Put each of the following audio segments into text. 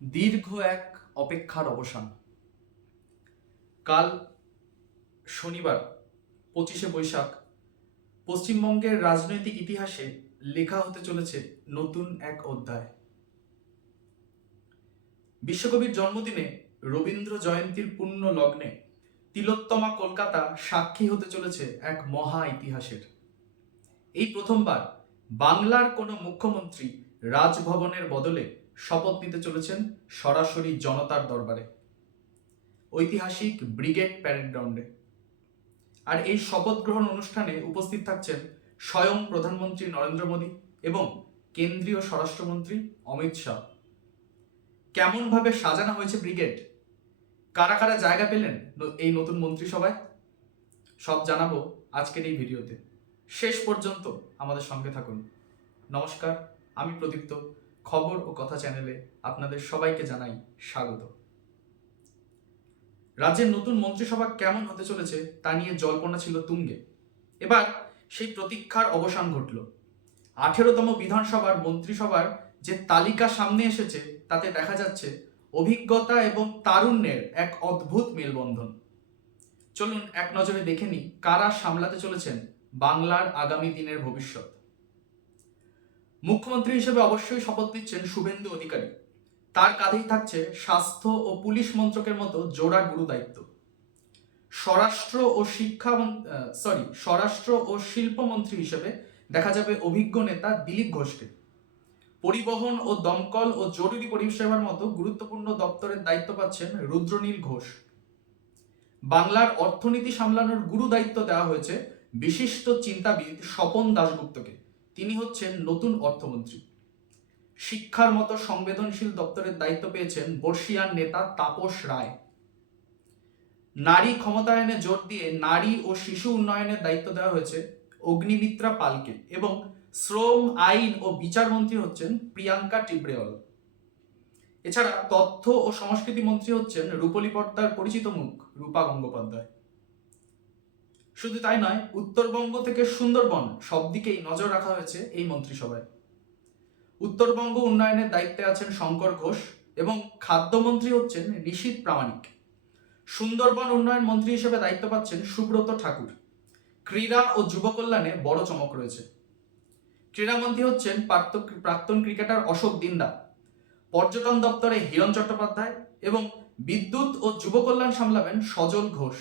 দীর্ঘ এক অপেক্ষার অবসান। কাল শনিবার 25শে বৈশাখ পশ্চিমবঙ্গের রাজনৈতিক ইতিহাসে লেখা হতে চলেছে নতুন এক অধ্যায়। বিশ্বকবির জন্মদিনে রবীন্দ্র জয়ন্তীর পুণ্য লগ্নে তিলোত্তমা কলকাতা সাক্ষী হতে চলেছে এক মহা ইতিহাসের। এই প্রথমবার বাংলার কোনো মুখ্যমন্ত্রী রাজভবনের বদলে শপথ নিতে চলেছেন সরাসরি জনতার দরবারে, ঐতিহাসিক ব্রিগেড প্যারেড গ্রাউন্ডে। আর এই শপথ গ্রহণ অনুষ্ঠানে উপস্থিত থাকছেন স্বয়ং প্রধানমন্ত্রী নরেন্দ্র মোদী এবং কেন্দ্রীয় স্বরাষ্ট্রমন্ত্রী অমিত শাহ। কেমনভাবে সাজানো হয়েছে ব্রিগেড, কারা কারা জায়গা পেলেন এই নতুন মন্ত্রিসভায়, সব জানাবো আজকের এই ভিডিওতে। শেষ পর্যন্ত আমাদের সঙ্গে থাকুন। নমস্কার, আমি প্রদীপ্ত। খবর ও কথা চ্যানেলে আপনাদের সবাইকে জানাই স্বাগত। রাজ্যের নতুন মন্ত্রিসভা কেমন হতে চলেছে তা নিয়ে জল্পনা ছিল তুঙ্গে। এবার সেই প্রতীক্ষার অবসান ঘটল। 18তম বিধানসভার মন্ত্রিসভার যে তালিকা সামনে এসেছে তাতে দেখা যাচ্ছে অভিজ্ঞতা এবং তারুণ্যের এক অদ্ভুত মেলবন্ধন। চলুন এক নজরে দেখে নিই কারা সামলাতে চলেছেন বাংলার আগামী দিনের ভবিষ্যৎ। মুখ্যমন্ত্রী হিসেবে অবশ্যই শপথ নিচ্ছেন শুভেন্দু অধিকারী। তার কাঁধেই থাকছে স্বাস্থ্য ও পুলিশ মন্ত্রকের মতো জোড়া গুরু দায়িত্ব। স্বরাষ্ট্র ও শিল্পমন্ত্রী হিসেবে দেখা যাবে অভিজ্ঞ নেতা দিলীপ ঘোষকে। পরিবহন ও দমকল ও জরুরি পরিষেবার মতো গুরুত্বপূর্ণ দপ্তরের দায়িত্ব পাচ্ছেন রুদ্রনীল ঘোষ। বাংলার অর্থনীতি সামলানোর গুরু দায়িত্ব দেওয়া হয়েছে বিশিষ্ট চিন্তাবিদ স্বপন দাশগুপ্তকে। তিনি হচ্ছেন নতুন অর্থমন্ত্রী। শিক্ষার মতো সংবেদনশীল দপ্তরের দায়িত্ব পেয়েছেন বর্ষীয়ান নেতা তাপস রায়। নারী ক্ষমতায়নে জোর দিয়ে নারী ও শিশু উন্নয়নের দায়িত্ব দেওয়া হয়েছে অগ্নিমিত্রা পালকে এবং শ্রম, আইন ও বিচার মন্ত্রী হচ্ছেন প্রিয়াঙ্কা টিবরেওয়াল। এছাড়া তথ্য ও সংস্কৃতি মন্ত্রী হচ্ছেন রূপলী পর্দার পরিচিত মুখ রূপা গঙ্গোপাধ্যায়। শুধু তাই নয়, উত্তরবঙ্গ থেকে সুন্দরবন সব দিকেই নজর রাখা হয়েছে এই মন্ত্রিসভায়। উত্তরবঙ্গ উন্নয়নের দায়িত্বে আছেন শঙ্কর ঘোষ এবং খাদ্যমন্ত্রী হচ্ছেন নিশীথ প্রামাণিক। সুন্দরবন উন্নয়ন মন্ত্রী হিসেবে দায়িত্ব পাচ্ছেন সুব্রত ঠাকুর। ক্রীড়া ও যুব কল্যাণে বড় চমক রয়েছে। ক্রীড়ামন্ত্রী হচ্ছেন প্রাক্তন ক্রিকেটার অশোক দিন্দা। পর্যটন দপ্তরে হিরণ চট্টোপাধ্যায় এবং বিদ্যুৎ ও যুব কল্যাণ সামলাবেন সজল ঘোষ।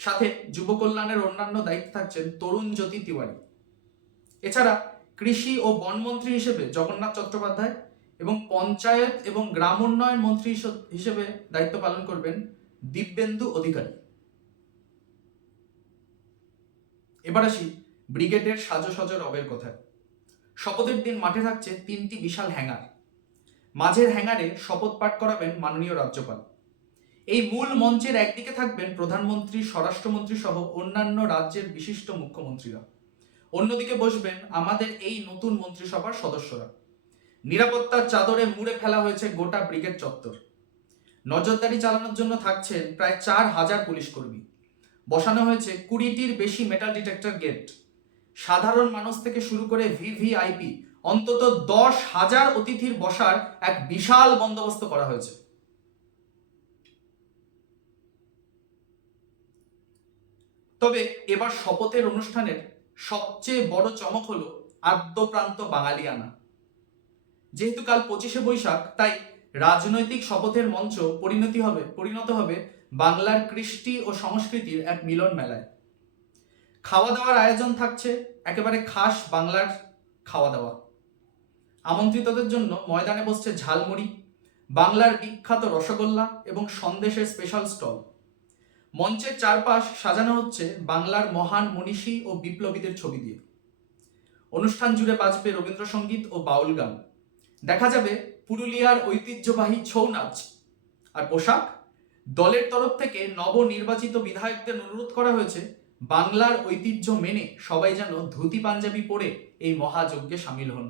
সাথে যুব কল্যাণের অন্যান্য দায়িত্ব থাকছেন তরুণ জ্যোতি তিওয়ারি। এছাড়া কৃষি ও বনমন্ত্রী হিসেবে জগন্নাথ চট্টোপাধ্যায় এবং পঞ্চায়েত এবং গ্রাম উন্নয়ন মন্ত্রী হিসেবে দায়িত্ব পালন করবেন দিব্যেন্দু অধিকারী। এবার আসি ব্রিগেডের সাজো রবের কথায়। শপথের দিন মাঠে থাকছে 3টি বিশাল হ্যাঙ্গার। মাঝের হ্যাঙ্গারে শপথ পাঠ করাবেন মাননীয় রাজ্যপাল। এই মূল মঞ্চের একদিকে থাকবেন প্রধানমন্ত্রী, স্বরাষ্ট্রমন্ত্রী সহ অন্যান্য রাজ্যের বিশিষ্ট মুখ্যমন্ত্রীরা। অন্যদিকে বসবেন আমাদের এই নতুন মন্ত্রিসভার সদস্যরা। নিরাপত্তার চাদরে মুড়ে ফেলা হয়েছে গোটা ব্রিগেড চত্বর। নজরদারি চালানোর জন্য থাকছেন প্রায় 4000 পুলিশ কর্মী। বসানো হয়েছে 20টির বেশি মেটাল ডিটেক্টর গেট। সাধারণ মানুষ থেকে শুরু করে ভিভিআইপি অন্তত 10,000 অতিথির বসার এক বিশাল বন্দোবস্ত করা হয়েছে। তবে এবার শপথের অনুষ্ঠানের সবচেয়ে বড় চমক হলো আদ্যপ্রান্ত বাঙালিয়ানা। যেহেতু কাল 25শে বৈশাখ, তাই রাজনৈতিক শপথের মঞ্চ পরিণত হবে বাংলার কৃষ্টি ও সংস্কৃতির এক মিলন মেলায়। খাওয়া দাওয়ার আয়োজন থাকছে একেবারে খাস বাংলার খাওয়া দাওয়া। আমন্ত্রিতদের জন্য ময়দানে বসছে ঝালমুড়ি, বাংলার বিখ্যাত রসগোল্লা এবং সন্দেশের স্পেশাল স্টল। মঞ্চের চারপাশ সাজানো হচ্ছে বাংলার মহান মনীষী ও বিপ্লবীদের ছবি দিয়ে। অনুষ্ঠান জুড়ে বাজবে রবীন্দ্রসঙ্গীত ও বাউল গান। দেখা যাবে পুরুলিয়ার ঐতিহ্যবাহী ছৌ নাচ। আর পোশাক, দলের তরফ থেকে নবনির্বাচিত বিধায়কদের অনুরোধ করা হয়েছে বাংলার ঐতিহ্য মেনে সবাই যেন ধুতি পাঞ্জাবি পরে এই মহাযজ্ঞে সামিল হন।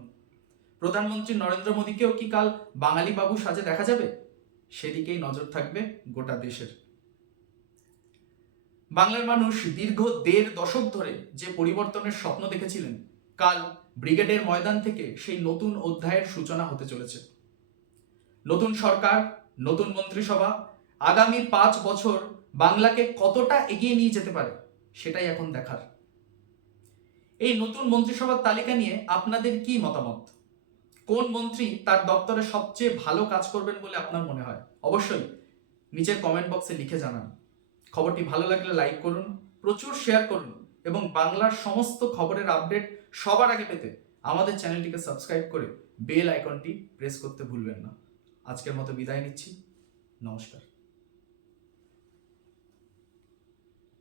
প্রধানমন্ত্রী নরেন্দ্র মোদীকেও কি কাল বাঙালি বাবু সাজে দেখা যাবে? সেদিকেই নজর থাকবে গোটা দেশের। বাংলার মানুষ দীর্ঘ 1.5 দশক ধরে যে পরিবর্তনের স্বপ্ন দেখেছিলেন, কাল ব্রিগেডের ময়দান থেকে সেই নতুন অধ্যায়ের সূচনা হতে চলেছে। নতুন সরকার, নতুন মন্ত্রিসভা আগামী 5 বছর বাংলাকে কতটা এগিয়ে নিয়ে যেতে পারে সেটাই এখন দেখার। এই নতুন মন্ত্রিসভার তালিকা নিয়ে আপনাদের কি মতামত? কোন মন্ত্রী তার দপ্তরে সবচেয়ে ভালো কাজ করবেন বলে আপনার মনে হয়? অবশ্যই নিচের কমেন্ট বক্সে লিখে জানান। খবরটি ভালো লাগলে লাইক করুন, প্রচুর শেয়ার করুন এবং বাংলার সমস্ত খবরের আপডেট সবার আগে পেতে আমাদের চ্যানেলটিকে সাবস্ক্রাইব করে বেল আইকনটি প্রেস করতে ভুলবেন না। আজকের মতো বিদায় নিচ্ছি। নমস্কার।